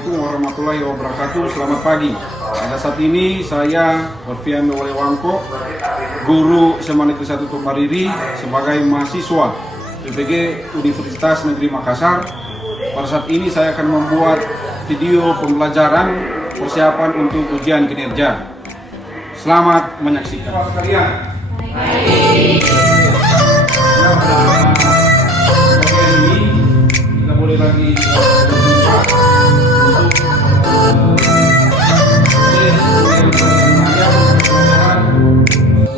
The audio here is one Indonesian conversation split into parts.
Assalamualaikum warahmatullahi wabarakatuh. Selamat pagi. Pada saat ini saya Orfiando Walewangko, guru SMA Negeri 1 Topariri sebagai mahasiswa PPG Universitas Negeri Makassar. Pada saat ini saya akan membuat video pembelajaran persiapan untuk ujian kinerja. Selamat menyaksikan. Sekalian. Ini kita boleh lagi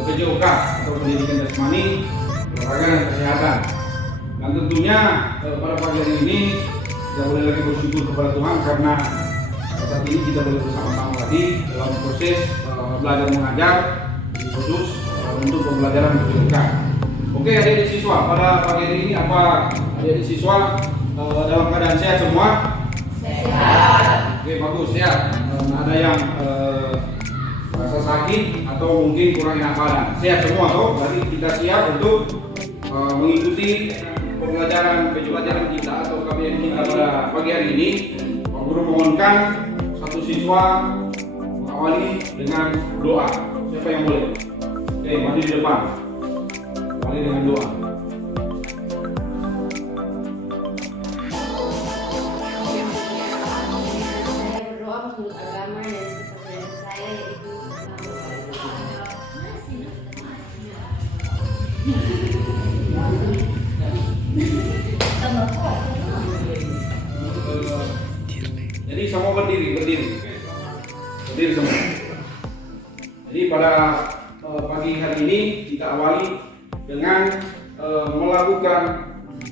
PJOK atau pendidikan jasmani, olahraga dan kesehatan. Dan tentunya pada pagi hari ini kita boleh lagi bersyukur kepada Tuhan karena saat ini kita boleh bersama-sama lagi dalam proses belajar mengajar khusus untuk pembelajaran PJOK. Oke, adik-adik siswa, pada pagi hari ini apa adik-adik siswa dalam keadaan sehat semua? Sehat. Oke, bagus, sehat. Ada yang rasa sakit atau mungkin kurang enak badan. Sehat semua toh? Berarti kita siap untuk mengikuti pembelajaran kita atau KBM kita pada pagi hari ini. Pak Guru mohonkan satu siswa mengawali dengan doa. Siapa yang boleh? Oke, maju di depan. Awali dengan doa. Menurut agama dan kepercayaan saya yaitu jadi semua berdiri semua. Jadi pada pagi hari ini kita awali dengan melakukan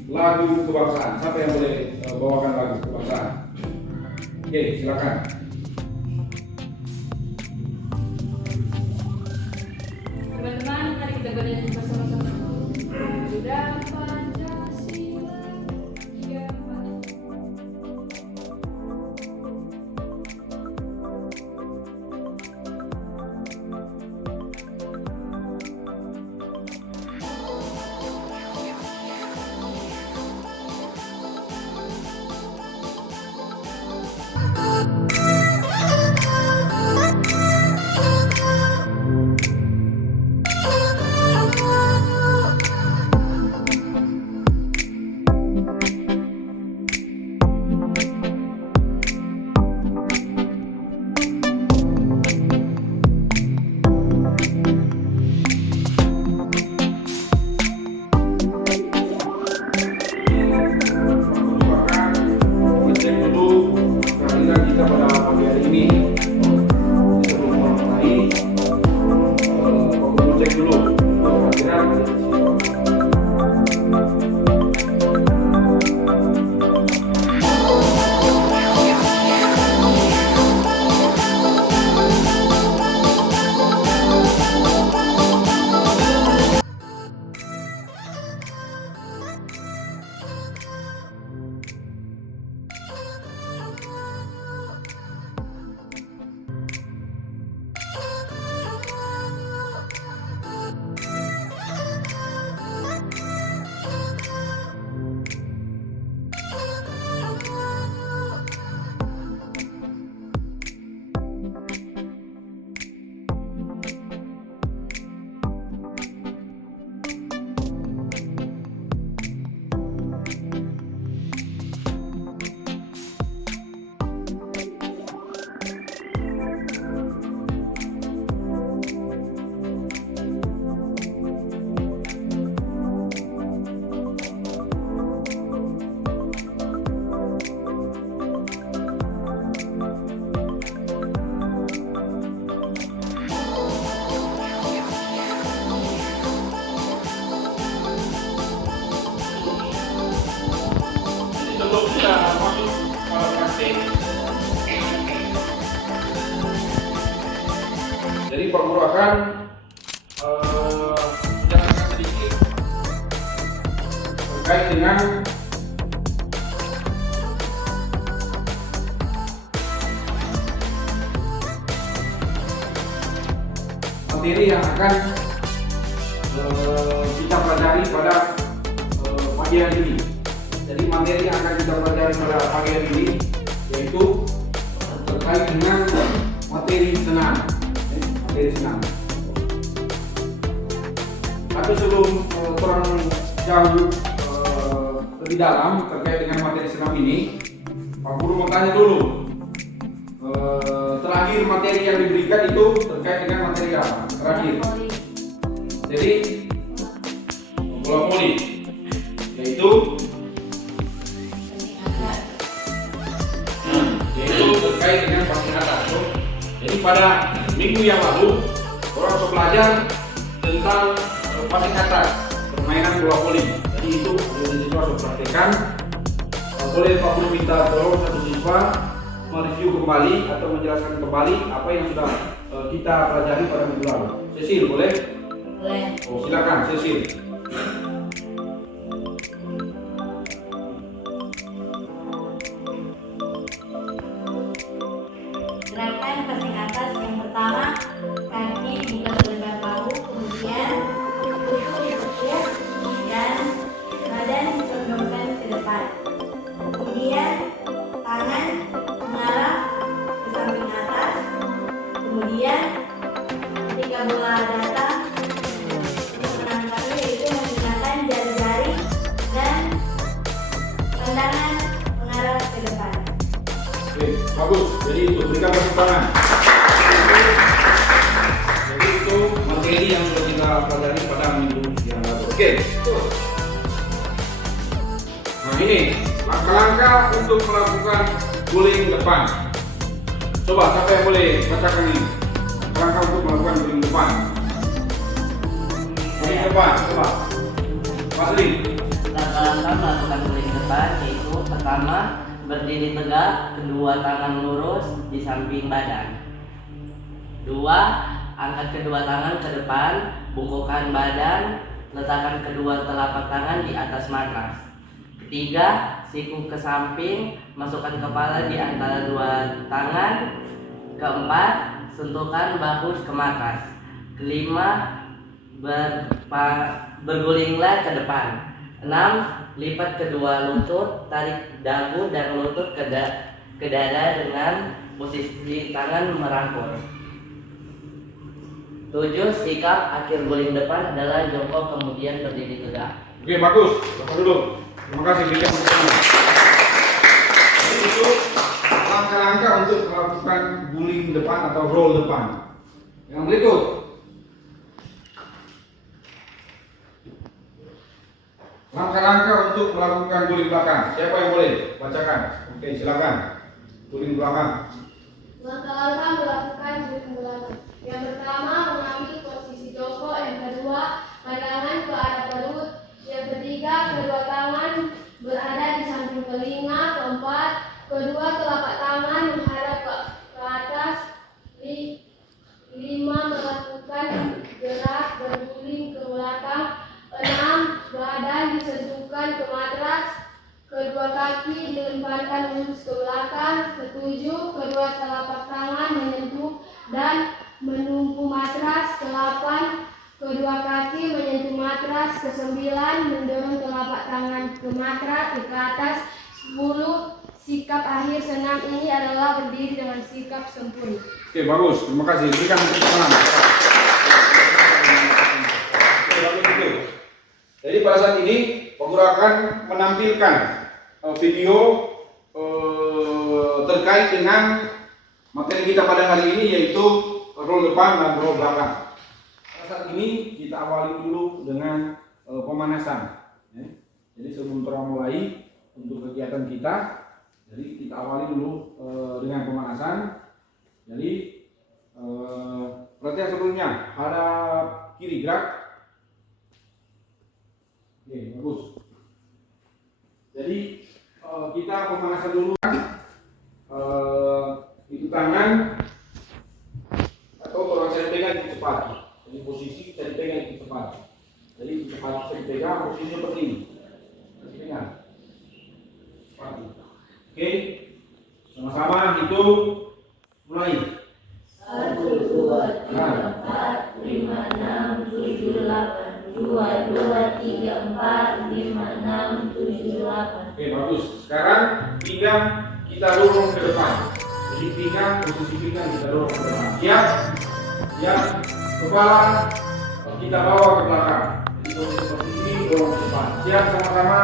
lagu kebangsaan. Siapa yang boleh bawakan lagu kebangsaan? Oke, silakan. teman-teman, mari kita bernyanyi bersama-sama. Sudah Pancasila 5. Jadi Pak Guru akan menjelaskan sedikit terkait dengan materi yang akan kita pelajari pada pagi hari ini. Jadi materi yang akan kita pelajari pada pagi hari ini yaitu terkait dengan materi senam. Materi senam. Tapi sebelum kurang jauh lebih dalam terkait dengan materi senam ini, Pak Guru mau tanya dulu. Terakhir materi yang diberikan itu terkait dengan materi apa? Terakhir. Jadi bola voli, yaitu terkait dengan passing atas. Jadi pada minggu yang lalu orang sudah belajar tentang passing atas, permainan bola voli. Jadi itu siswa sudah praktekkan. Boleh Pak Guru minta tolong satu siswa mereview kembali atau menjelaskan kembali apa yang sudah kita pelajari pada minggu lalu. Cecil, boleh? Boleh. Oh, silakan Cecil. Gerakan passing atas yang pertama, kaki buka selebar bahu, kemudian tubuh ditekuk dan badan ditundukkan ke depan. Kemudian tangan mengarah ke samping atas. Kemudian ketika bola datang untuk menangkapnya yaitu menggunakan jari-jari dan pandangan mengarah ke depan. Oke, bagus. Jadi itu berikan tepuk tangan. Jadi itu materi yang sudah kita pelajari pada minggu yang lalu. Oke, terus. Nah ini langkah-langkah untuk melakukan guling depan. Coba siapa yang boleh bacakan ini? Langkah untuk melakukan guling depan. Guling depan, coba. Pak Sri. Langkah-langkah melakukan guling depan yaitu pertama, berdiri tegak, kedua tangan lurus di samping badan. Dua, angkat kedua tangan ke depan, bungkukkan badan, letakkan kedua telapak tangan di atas matras. Ketiga, siku ke samping, masukkan kepala di antara dua tangan. Keempat, sentuhkan bahu ke matras. Kelima, bergulinglah ke depan. 6. Lipat kedua lutut, tarik dagu dan lutut ke dada dengan posisi tangan merangkul. 7. Sikap akhir guling depan adalah jongkok kemudian berdiri tegak. Oke, bagus. Bapak dulu. Terima kasih berikan tepuk tangan. Jadi itu langkah-langkah untuk melakukan guling depan atau roll depan. Yang berikut. Langkah-langkah untuk melakukan guling belakang. Siapa yang boleh bacakan? Oke, silakan. Guling belakang. Langkah-langkah melakukan guling belakang. Yang pertama, mengambil posisi jongkok. Yang kedua, pandangan ke arah perut. Yang ketiga, kedua tangan berada di samping telinga. Keempat, kedua telapak tangan menghadap ke atas. 5. Melakukan gerak berguling ke belakang. 6. Badan disentuhkan ke matras. Kedua kaki dilemparkan lurus ke belakang. 7. Kedua telapak tangan menyentuh dan menumpu matras. 8. Kedua kaki menyentuh matras. 9. Mendorong telapak tangan ke matras ke atas. 10. Sikap akhir senam ini adalah berdiri dengan sikap sempurna. Oke, bagus. Terima kasih. Berikan tepuk tangan. Oke, bagus itu. Jadi pada saat ini Pak Guru akan menampilkan video terkait dengan materi kita pada hari ini, yaitu roll depan dan roll belakang. Pada saat ini kita awali dulu dengan pemanasan. Jadi sebelum kita mulai untuk kegiatan kita, jadi kita awali dulu dengan pemanasan. Jadi perhatian sebelumnya, hadap kiri gerak. Oke, bagus. Jadi kita pemanasan dulu kan, itu tangan atau kalau saya pegang itu sepatu. Jadi posisi saya pegang itu sepatu. Jadi sepatu saya pegang posisi seperti ini. Saya pegang sepatu. Oke, sama-sama hitung, mulai. 1, 2, 3, 4, 5, 6, 7, 8. 2, 2, 3, 4, 5, 6, 7, 8. Oke, bagus. Sekarang pinggang kita dorong ke depan. posisi pinggang kita dorong ke depan. Siap? Siap. Kepala kita bawa ke belakang. Jadi posisi seperti ini dorong ke depan. Siap sama-sama.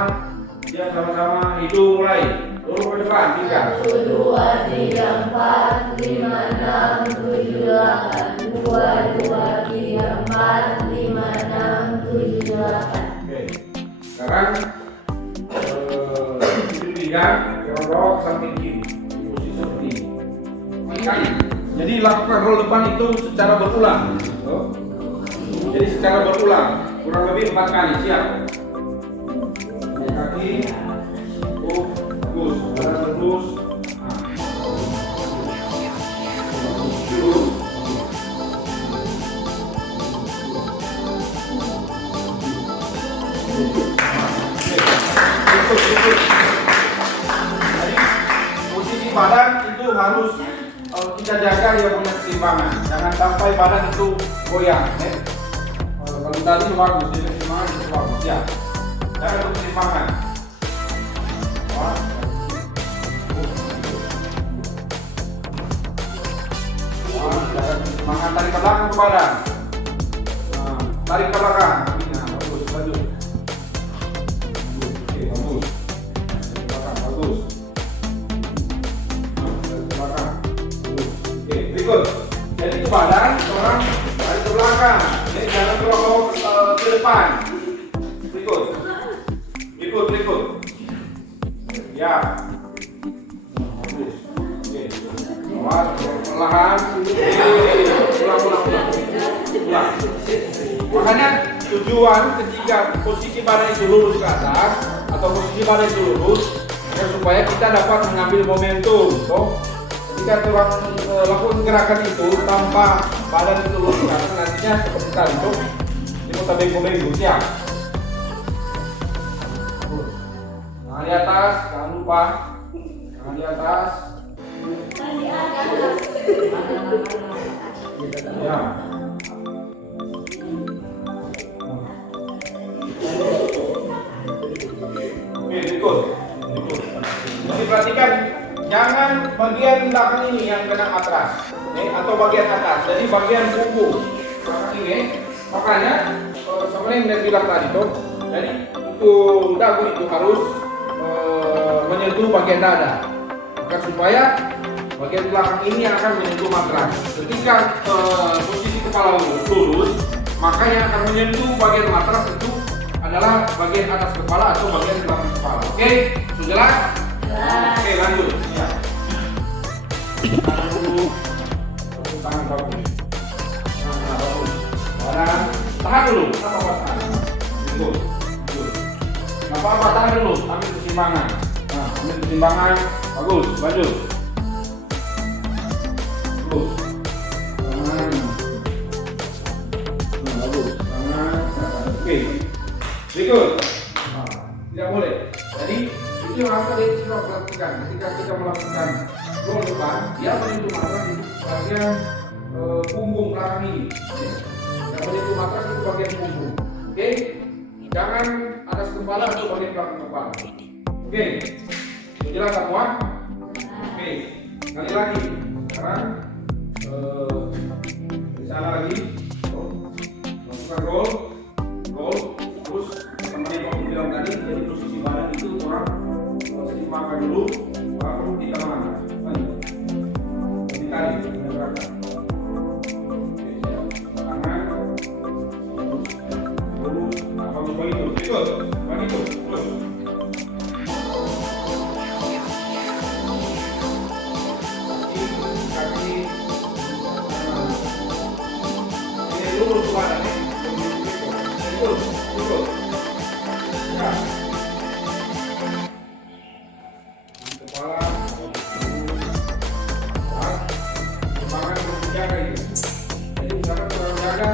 Siap sama-sama. Hitung mulai. Dorong ke depan. 3, 1, 2, 3, 4, 5, 6, 7, 8. 2, 2, 3, 4, 5, 6, 7, 8. Oke. Sekarang pinggang kita bawa ke samping kiri. Di posisi seperti ini. Kaki. Jadi lakukan roll depan itu secara berulang. Jadi secara berulang, kurang lebih 4 kali. Siap. Kaki. Bagus. Badan lurus. Lurus. Ikut. Jadi posisi badan itu harus kita jaga dia punya keseimbangan. Jangan sampai badan itu goyang. Kalau tadi bagus, jadi keseimbangan itu bagus. Ya. Jaga untuk keseimbangan. Jaga keseimbangan. Tarik ke belakang ke badan. Tarik ke belakang. Bagus, bagus. Oke, bagus. Bagus. Berikut. Jadi itu badan, orang tarik ke belakang. Jadi jangan bawa ke depan. Berikut. Ya. Bagus. Oke. Awas, perlahan. Ulang. Makanya tujuan ketika posisi badan itu lurus ke atas atau posisi badan itu lurus, supaya kita dapat mengambil momentum. Ketika orang lakukan gerakan itu tanpa badan itu lurus ke atas, nantinya seperti tadi tuh, ini mau bengkok-bengkok. Siap. Tangan di atas, jangan lupa. Tangan di atas. Ya. Oke, berikut. Jadi perhatikan, jangan bagian belakang ini yang kena matras, atau bagian atas. Jadi bagian punggung belakang ini. Makanya sama yang bilang tadi tuh. Jadi untuk dagu itu harus menyentuh bagian dada. Maka supaya bagian belakang ini yang akan menyentuh matras. Ketika posisi kepala lurus, maka yang akan menyentuh bagian matras itu adalah bagian atas kepala atau bagian belakang kepala. Oke, sudah jelas? Oke, lanjut. Ya. Tangan dulu. Tangan bagus. Tangan bagus. Badan. Tahan dulu. Apa tahan? Lanjut. Apa tahan dulu. Ambil keseimbangan. Nah, ambil keseimbangan. Bagus. Lanjut. Bagus. Tangan. Bagus. Tangan. Oke. Berikut. Tidak boleh. Jadi itu yang harus kita lakukan ketika kita melakukan roll depan, dia menyentuh matras di bagian punggung belakang ini. Yang menyentuh matras itu bagian punggung. Oke? Jangan atas kepala atau bagian belakang kepala. Oke? Jelas semua? Oke. Sekali lagi. Sekarang di sana lagi. Lakukan roll. Terus seperti yang aku bilang tadi, jadi posisi badan itu orang seimbangkan dulu, baru kita mengangkat. Ini tadi gerakan. Tangan, lurus, bagus begitu. Berikut, begitu, terus. Kaki, ini lurus badannya. Lurus. Ya. Kepala, keseimbangan harus dijaga itu. Jadi misalkan kurang jaga,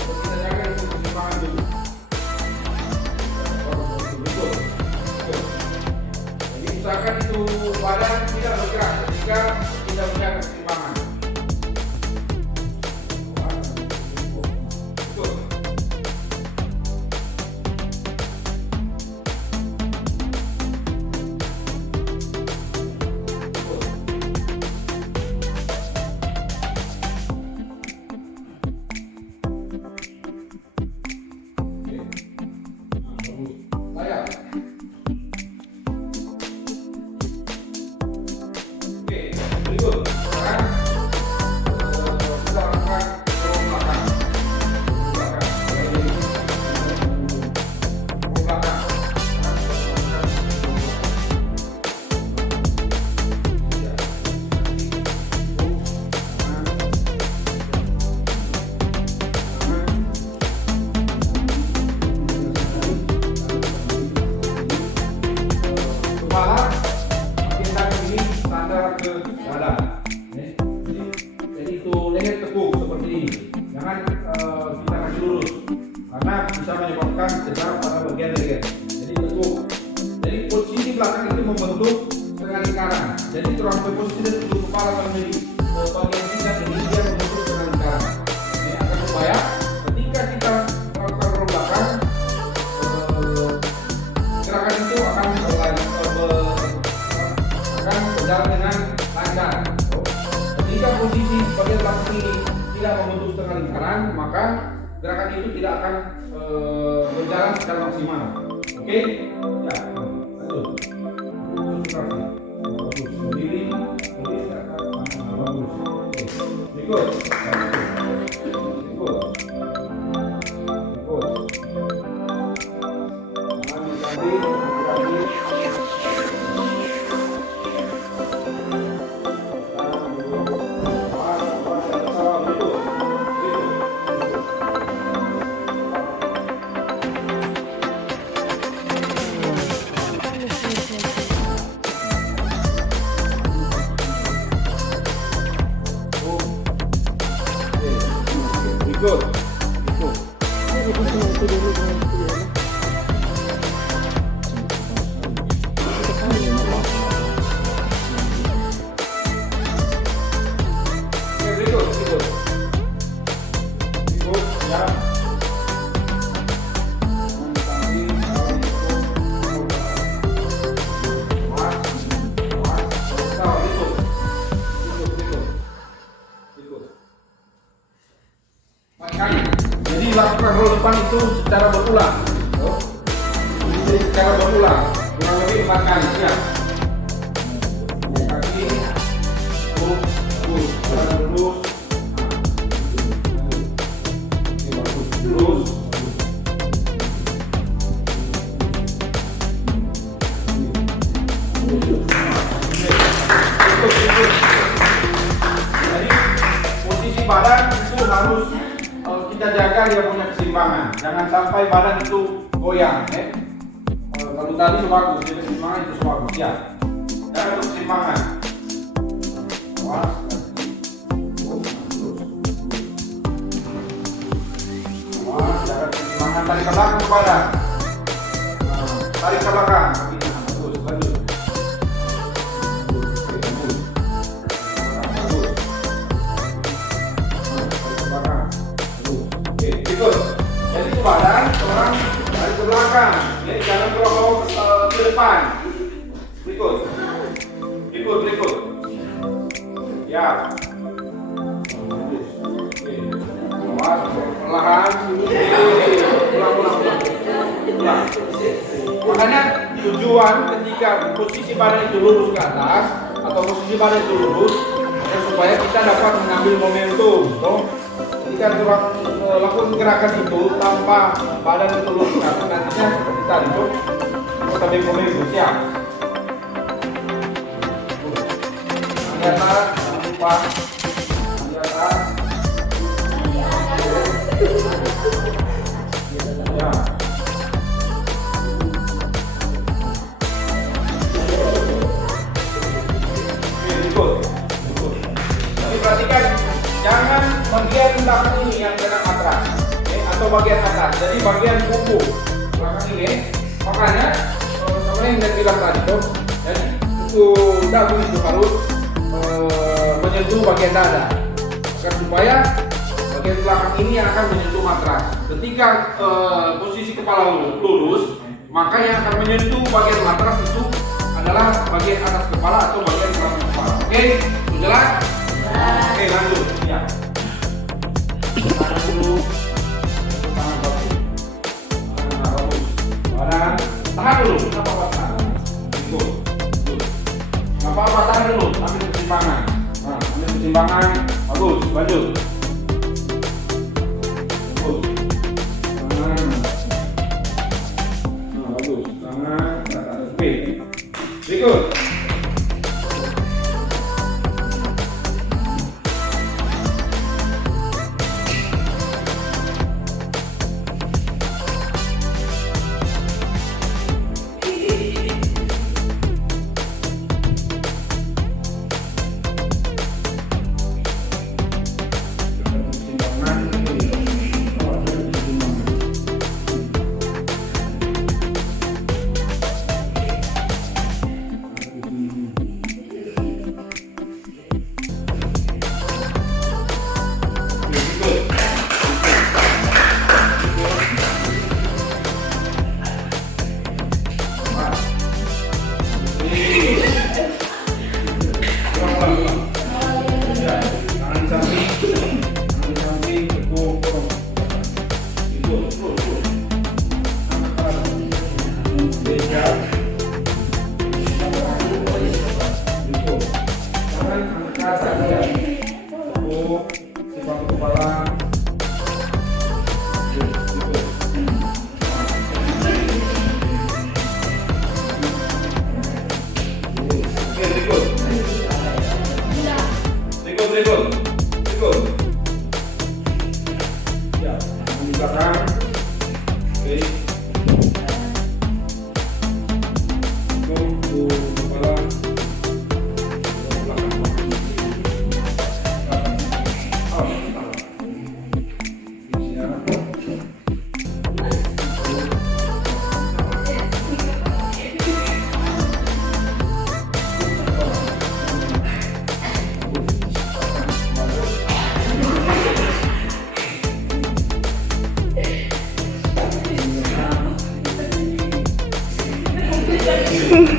kita jaga itu keseimbangan dulu. Betul. Jadi misalkan itu badan tidak bergerak ketika tidak menjaga keseimbangan. membentuk setengah lingkaran. Jadi tulang posisi dari ujung kepala sampai di bagian singkat ini dia membentuk setengah lingkaran. Ini agar supaya ketika kita melakukan perombakan, gerakan itu akan berjalan dengan lancar. Ketika posisi bagian belakang ini tidak membentuk setengah lingkaran, maka gerakan itu tidak akan berjalan secara maksimal. Oke? Ya, lanjut. Berdiri, bagus. Berikut. Ikut. Ya. Jadi lakukan roll depan itu secara berulang. Jadi secara berulang, kurang lebih 4 kali. Ya. Kaki, terus, terus. Jadi posisi badan itu harus kita jaga dia punya keseimbangan. Jangan sampai badan itu goyang. Kalau tadi itu bagus, jadi keseimbangan itu bagus. Ya. Jaga keseimbangan. Awas. Awas, jaga keseimbangan. Tarik ke belakang ke badan. Tarik ke belakang. Terus, lanjut. Ikut. Jadi itu badan, orang tarik ke belakang. Jadi jangan bawa ke depan. Berikut. Berikut. Ya. Awas, perlahan. Pulang. Makanya tujuan ketika posisi badan itu lurus ke atas atau posisi badan itu lurus, supaya kita dapat mengambil momentum. Ketika lakukan gerakan itu tanpa badan itu lurus ke atas, nantinya seperti tadi tuh kita ambil momentum. Siap. Di atas, jangan lupa. Di atas. Ya. Ikut. Tapi perhatikan, jangan bagian belakang ini yang kena matras, atau bagian atas. Jadi bagian kuku belakang ini, makanya sama yang saya bilang tadi tuh, jadi itu dagu itu harus menyentuh bagian dada, agar supaya bagian belakang ini yang akan menyentuh matras. Ketika posisi kepala lurus, maka yang akan menyentuh bagian matras itu adalah bagian atas kepala atau bagian belakang kepala. Oke, sudah? Oke, lanjut. Ya. Tahan dulu. Tahan bagus. Badan. Tahan dulu. Nggak apa-apa tahan. Ikut. Nggak apa-apa tahan dulu. Ambil keseimbangan. Ambil keseimbangan. Bagus. Lanjut. Bagus. Tangan. Bagus. Tangan. Oke. Berikut. Oke, jadi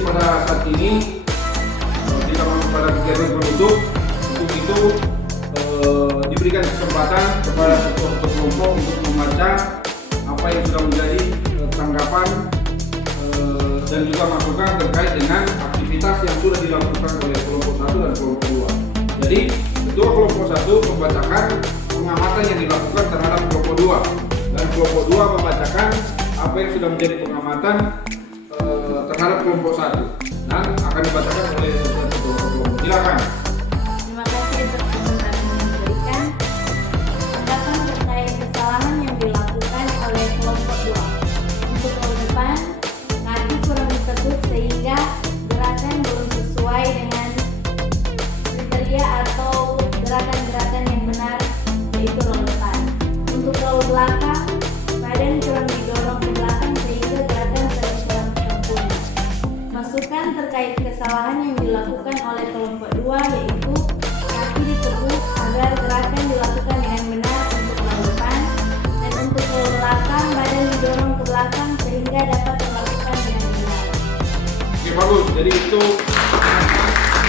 pada saat ini kita masuk pada kegiatan penutup. Untuk itu diberikan kesempatan kepada ketua kelompok untuk membaca apa yang sudah menjadi tanggapan dan juga masukan terkait dengan aktivitas yang sudah dilakukan oleh kelompok 1 dan kelompok 2. Jadi ketua kelompok 1 membacakan pengamatan yang dilakukan terhadap kelompok 2 dan kelompok 2 membacakan apa yang sudah menjadi pengamatan terhadap kelompok 1 dan akan dibacakan oleh setiap ketua kelompok. Silakan. Terima kasih atas kesempatan yang diberikan. Tanggapan terkait kesalahan yang dilakukan oleh kelompok 2. Untuk roll depan, kaki kurang ditekuk sehingga gerakan belum sesuai dengan kriteria atau gerakan-gerakan yang benar, yaitu roll depan. Untuk roll belakang, badan kurang didorong ke belakang sehingga gerakan kurang sempurna. Masukan terkait kesalahan yang dilakukan oleh kelompok 2 yaitu kaki ditekuk agar gerakan dilakukan dengan benar untuk roll depan, dan untuk roll belakang badan didorong ke belakang sehingga dapat dilakukan dengan benar. Oke, bagus. Jadi itu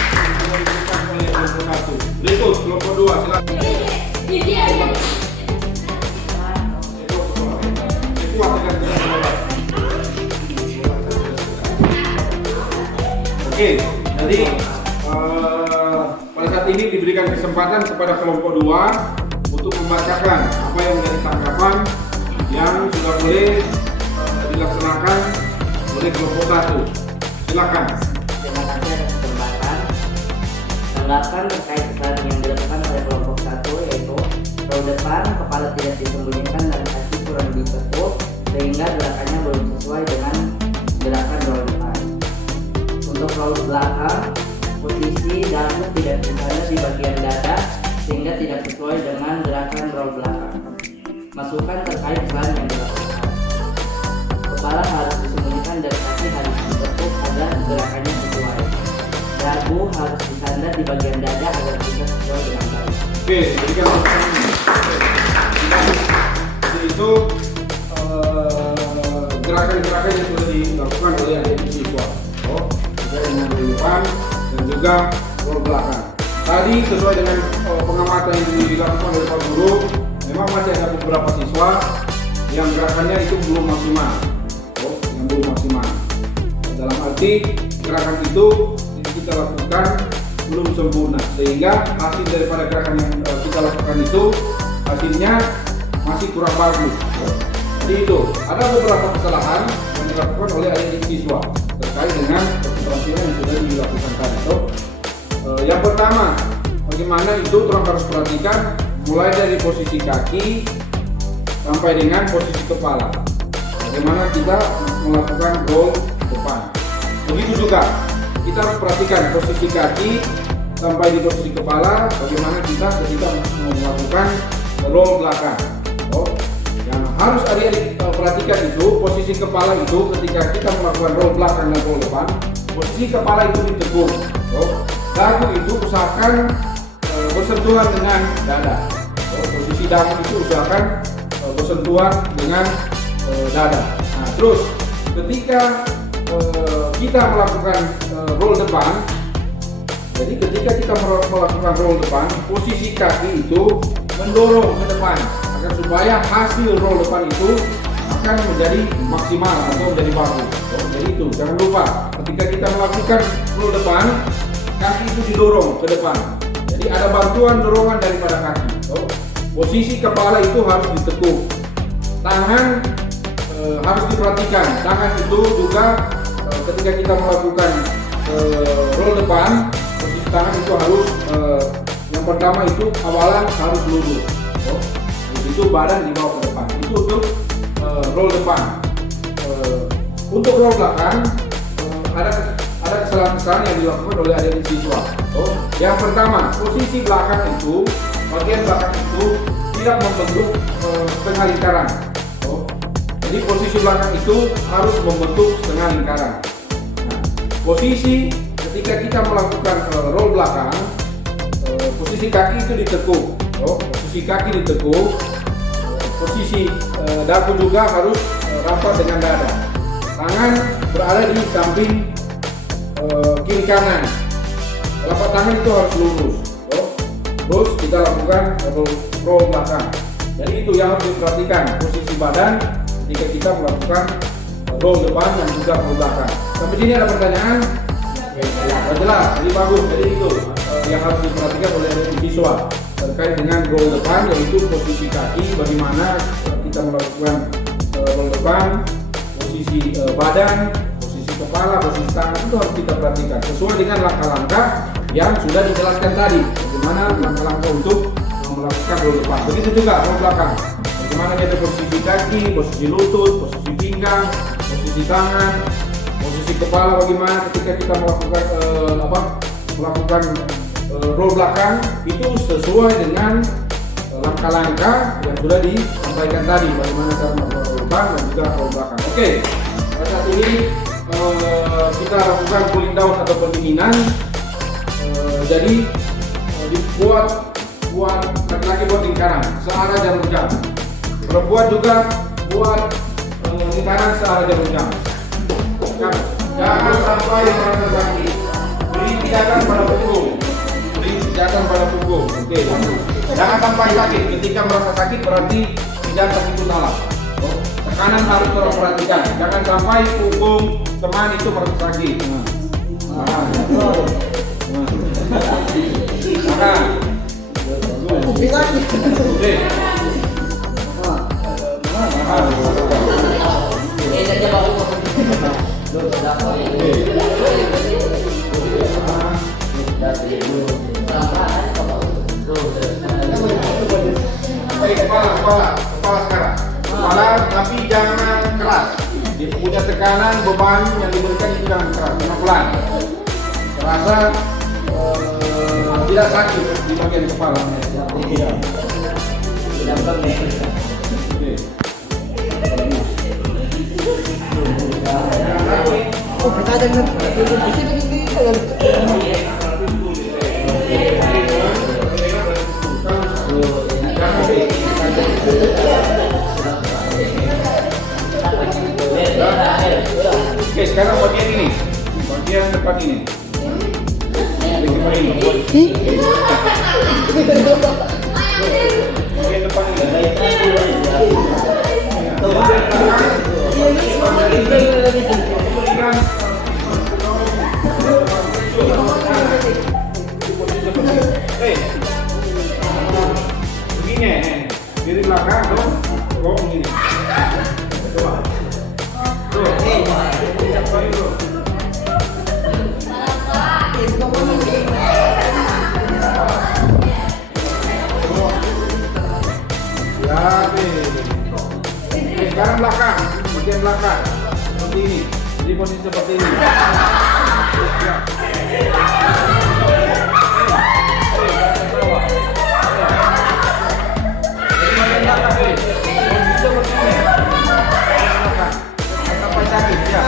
yang sudah diberikan oleh kelompok 1. Berikut kelompok 2, silakan. Oke, jadi pada saat ini diberikan kesempatan kepada kelompok 2 untuk membacakan apa yang menjadi tanggapan yang sudah boleh dilaksanakan oleh kelompok 1. Silakan. Terima kasih atas kesempatan. Tanggapan terkait kesalahan yang dilakukan oleh kelompok 1 yaitu roll depan, kepala tidak disembunyikan dan kaki kurang ditekuk sehingga gerakannya belum sesuai dengan gerakan roll depan. Untuk roll belakang, posisi dagu tidak bersandar di bagian dada sehingga tidak sesuai dengan gerakan roll belakang. Masukan terkait kesalahan yang dilakukan: kepala harus disembunyikan dan kaki harus ditekuk agar gerakannya sesuai. Dagu harus disandar di bagian dada agar bisa sesuai dengan baik. Oke, berikan jadi itu gerakan-gerakan yang sudah dilakukan oleh adik siswa. Juga dengan roll depan dan juga roll belakang. Tadi sesuai dengan pengamatan yang dilakukan oleh Pak Guru, memang masih ada beberapa siswa yang gerakannya itu belum maksimal. Yang belum maksimal. Dalam arti gerakan itu kita lakukan belum sempurna, sehingga hasil daripada gerakan yang kita lakukan itu hasilnya masih kurang bagus. Jadi itu ada beberapa kesalahan yang dilakukan oleh adik siswa terkait dengan keterampilan yang sudah dilakukan tadi. Yang pertama, bagaimana itu orang harus perhatikan mulai dari posisi kaki sampai dengan posisi kepala. Bagaimana kita melakukan roll depan. Begitu juga kita harus perhatikan posisi kaki sampai di posisi kepala. Bagaimana kita ketika melakukan roll belakang. Yang harus adik-adik perhatikan itu posisi kepala itu ketika kita melakukan roll belakang dan roll depan. Posisi kepala itu ditekuk. Dagu itu usahakan bersentuhan dengan dada. Posisi dagu itu usahakan bersentuhan dengan dada. Nah, terus ketika kita melakukan roll depan, jadi ketika kita melakukan roll depan, posisi kaki itu mendorong ke depan agar supaya hasil roll depan itu akan menjadi maksimal atau menjadi bagus. Jadi itu jangan lupa ketika kita melakukan roll depan, kaki itu didorong ke depan. Jadi ada bantuan dorongan daripada kaki. Posisi kepala itu harus ditekuk. Tangan harus diperhatikan. Tangan itu juga ketika kita melakukan roll depan, posisi tangan itu harus yang pertama itu awalan harus lurus. Itu badan dibawa ke depan. Itu untuk roll depan. Untuk roll belakang ada kesalahan-kesalahan yang dilakukan oleh adik siswa. Yang pertama, posisi belakang itu, bagian belakang itu tidak membentuk setengah lingkaran. Jadi posisi belakang itu harus membentuk setengah lingkaran. Nah, posisi ketika kita melakukan roll belakang, posisi kaki itu ditekuk. Posisi kaki ditekuk. Posisi dagu juga harus rapat dengan dada. Tangan berada di samping kiri kanan. Telapak tangan itu harus lurus. Terus kita lakukan roll belakang. Jadi itu yang harus diperhatikan, posisi badan ketika kita melakukan roll depan dan juga roll belakang. Sampai sini ada pertanyaan? Ya, jelas, jadi bagus. Jadi itu yang harus diperhatikan oleh visual terkait dengan roll depan, yaitu posisi kaki, bagaimana kita melakukan roll depan, posisi badan, posisi kepala, posisi tangan, itu harus kita perhatikan sesuai dengan langkah-langkah yang sudah dijelaskan tadi. Bagaimana langkah-langkah untuk melakukan roll depan. Begitu juga roll belakang. Bagaimana kita posisi kaki, posisi lutut, posisi pinggang, posisi tangan, posisi kepala, bagaimana ketika kita melakukan roll belakang itu sesuai dengan langkah-langkah yang sudah disampaikan tadi, bagaimana cara melakukan roll depan dan juga roll belakang. Oke, pada saat ini kita lakukan cooling down atau pendinginan. Jadi dibuat laki-laki buat lingkaran searah jarum jam, perempuan juga buat lingkaran searah jarum jam. Jangan sampai merasa sakit. Beri pijakan pada punggung. Oke, jangan sampai sakit. Ketika merasa sakit berarti pijakan itu salah. Tekanan harus terperhatikan. Jangan sampai punggung teman itu merasa sakit. Kepala sekarang. Kepala tapi jangan keras. Dia punya tekanan, beban yang diberikan itu jangan keras, pelan-pelan. Terasa tidak sakit di bagian kepala. Iya. Oke, sekarang bagian ini, bagian depan ini. Bagian depan begini, diri belakang dong, begini. Coba. Sekarang belakang, bagian belakang seperti ini, jadi posisi seperti ini. Sampai sakit ya.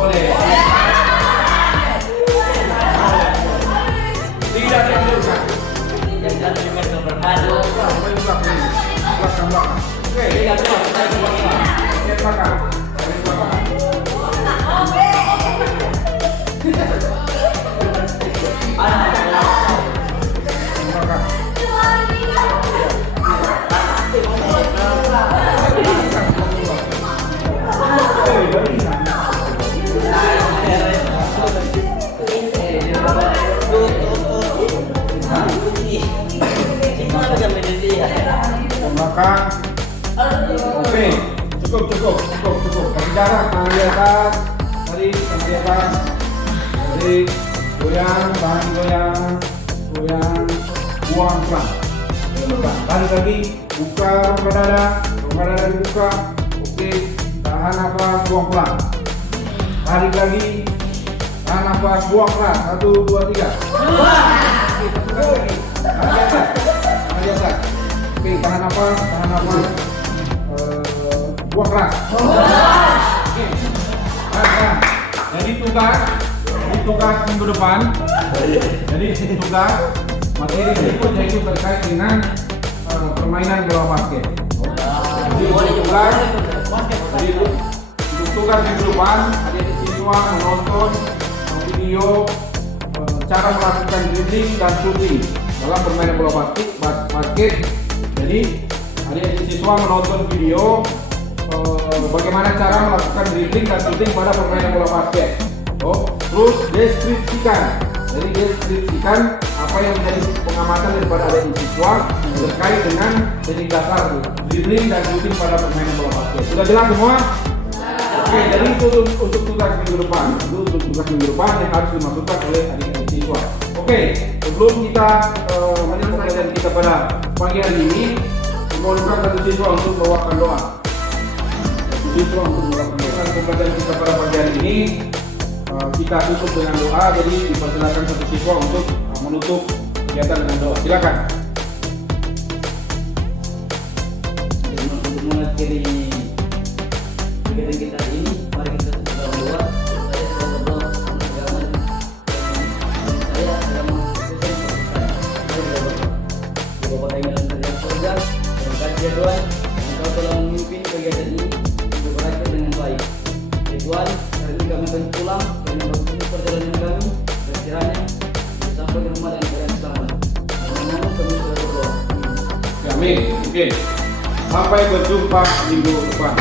Boleh. Tidak dianjurkan. Jangan juga berpadu. Belakang. Oke. Belakang. belakang. Oke, cukup. Kasih jarak, tangan di atas. Tarik, tangan di atas. Tarik, goyang, tahan goyang, buang pelan. Tarik lagi, buka rongga dada dibuka. Oke, tahan nafas, buang pelan. Tarik lagi, tahan nafas, buang pelan. 1, 2, 3. Oke, satu kali lagi. Tangan di atas. Oke, tahan nafas. Buang keras. Oke. Nah. Jadi tugas minggu depan. Jadi tugas materi berikutnya itu terkait dengan permainan bola basket. Jadi untuk tugas minggu depan, adik-adik siswa menonton video cara melakukan dribbling dan shooting dalam permainan bola basket. Jadi adik-adik siswa menonton video bagaimana cara melakukan dribbling dan shooting pada permainan bola basket. Terus deskripsikan. Jadi deskripsikan apa yang menjadi pengamatan daripada adik siswa terkait dengan teknik dasar dribbling dan shooting pada permainan bola basket. Sudah jelas semua? Oke, jadi itu untuk tugas minggu depan. Untuk tugas minggu depan yang harus dimasukkan oleh adik-adik siswa. Oke, sebelum kita melanjutkan pembelajaran kita pada pagi hari ini, mohonkan satu siswa untuk membawakan doa. Siswa untuk melakukan pembelajaran kita pada pagi hari ini, kita tutup dengan doa. Jadi dipersilakan satu siswa untuk menutup kegiatan dengan doa. Silakan. Untuk mengakhiri kegiatan kita ini, mari kita berdoa. Saya selalu berdoa agama saya agama Kristen. Saya berdoa. Bapa kami dalam kerajaan surga, terima kasih ya Tuhan, Engkau telah memimpin kegiatan ini untuk berakhir dengan baik. Ya Tuhan, hari ini kami akan pulang dan membantu perjalanan kami, sekiranya sampai ke rumah dengan keadaan selamat. Namun kami sudah berdoa. Amin. Oke. Sampai berjumpa minggu depan.